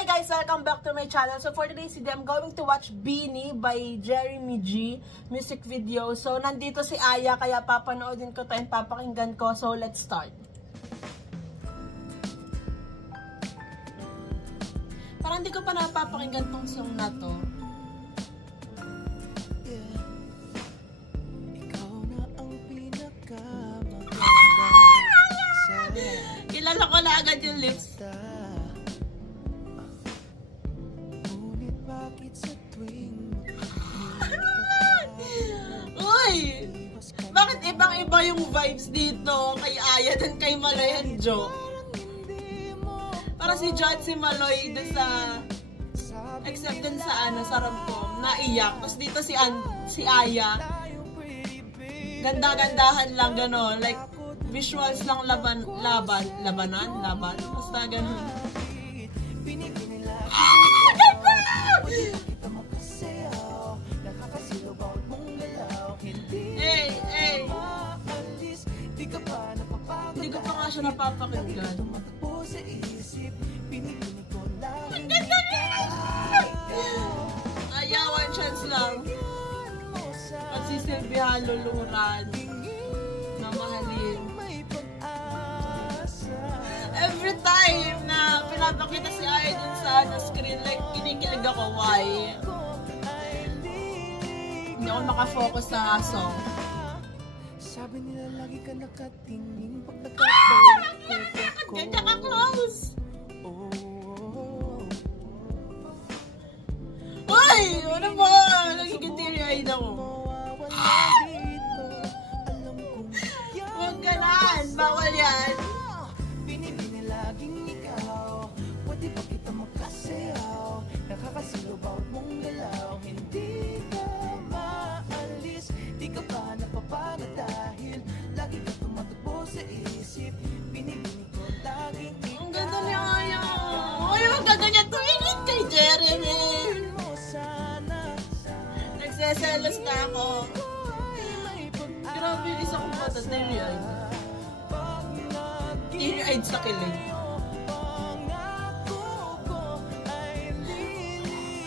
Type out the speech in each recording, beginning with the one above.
Hi guys! Welcome back to my channel. So for today's video, I'm going to watch Beanie by Jeremy G music video. So nandito si Aya, kaya papanoodin ko to and papakinggan ko. So let's start. Parang hindi ko pa napapakinggan tong song na to. Kilala ko na agad yung lips. Uy! Bakit ibang-iba yung vibes dito kay Aya dan kay Maloy and Jo? Para si Jo at si Maloy dun sa except dun sa sa rom-com naiyak. Tapos dito si Aya ganda-gandahan lang gano'n, like visuals lang laban basta gano'n. Hindi ko pa nga siya napapakinggan. Ang ganda na! Aya, one chance lang. Pagsisilbihan, luluran, mamahalin. Every time na pinapakita si Aya dun sa screen, like, kinikilig ako, why? Hindi ako makafocus sa song. Sabi nila lagi ka nakatingin pag nakapagod ko. Ganyan ka close. Uy! Ano ba? Nagigitiri-eyed ako. Huwag ganan! Bawal yan! Binibini laging ikaw. Pwede pa kita makasayaw. Nakakasilo bawat mong galaw. Hindi ka maalis. Di ka pa napapagod dahil lagi ka tumatakbo sa isip. Binibini ko laging ikaw. Ang ganda ni Aya. Uy, huwag ka ganyan tumingin kay Jeremy. Nagseselos na ako. Grabe, isa kong bata. Teary-eyed. Teary-eyed sa kilig.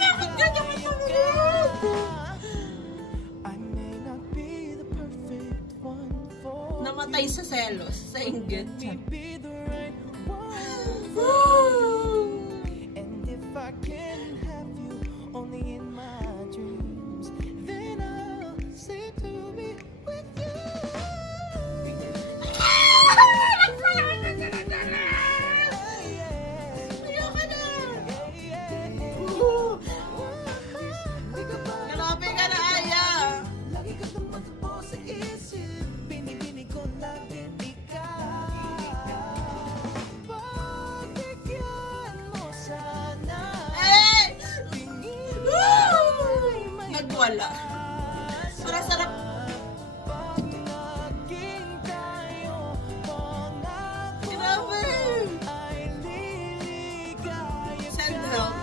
Bakit ganyan ka tumingin? Namatay sa selos, sa inggit. And if I can have you only in my dreams, then I'll say to be with you. Ayoko na! Grabe ka na, Aya! Lagi ka tumatakbo sa isip. Binibini ko lagi ikaw. Pagbigyan mo sana. Eh! Nagwala. Parang sarap. Grabe! Send help.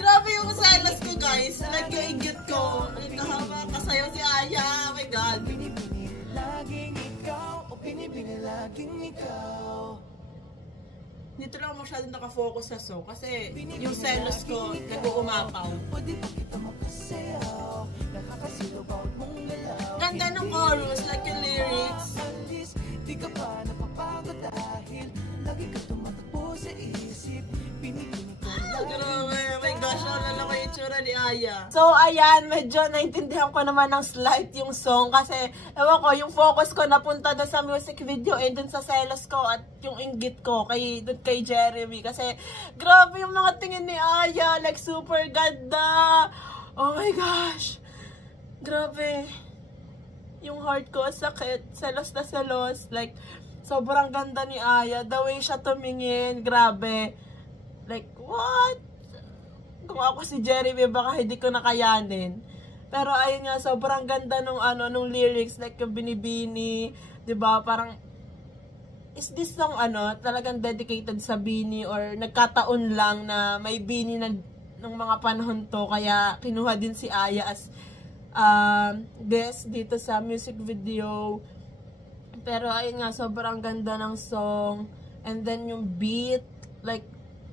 Grabe yung selos ko, guys. Nag-iingit ko. Nakahama kasayaw si Aya. Oh my God. Binibini laging ikaw. O binibini laging ikaw. Dito lang masyadong nakafocus sa song kasi yung selos ko nag-uumapaw. Pwede pa kita makasayaw. Nakakasilo bawat mong galaw. Ganda ng chorus, like yung lyrics. Alis, di ka pa napapagod dahil lagi ka tumatakbo sa isip. Binibini ko Grabe, oh my gosh, alala ko yung itsura ni Aya. So, ayan, medyo naintindihan ko naman ng slight yung song kasi, ewan ko, yung focus ko napunta na sa music video and dun sa selos ko at yung inggit ko kay Jeremy kasi, grabe yung mga tingin ni Aya, like super ganda. Oh my gosh. Grabe. Yung heart ko sakit, selos na selos, like, sobrang ganda ni Aya, the way siya tumingin, grabe. Like, what? Kung ako si Jeremy, baka hindi ko nakayanin. Pero ayun nga, sobrang ganda nung lyrics, like yung binibini, 'di ba? Parang is this song talagang dedicated sa Beanie or nagkataon lang na may Beanie nung mga panahon to kaya kinuha din si Aya as guest dito sa music video. Pero ayun nga, sobrang ganda ng song. And then yung beat, like,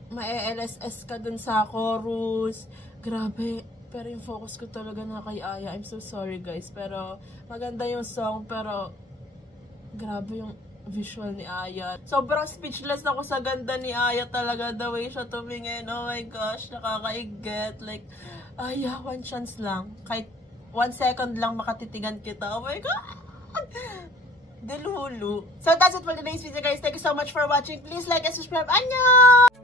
ma-LSS ka dun sa chorus. Grabe. Pero yung focus ko talaga na kay Aya. I'm so sorry guys. Pero maganda yung song. Pero grabe yung visual ni Aya. Sobrang speechless ako sa ganda ni Aya talaga. The way siya tumingin. Oh my gosh. Nakakaiget. Like, Aya, one chance lang. Kahit 1 second lang makatitigan kita. Oh my God! Delulu. So that's it for today's video guys. Thank you so much for watching. Please like and subscribe. Annyeong!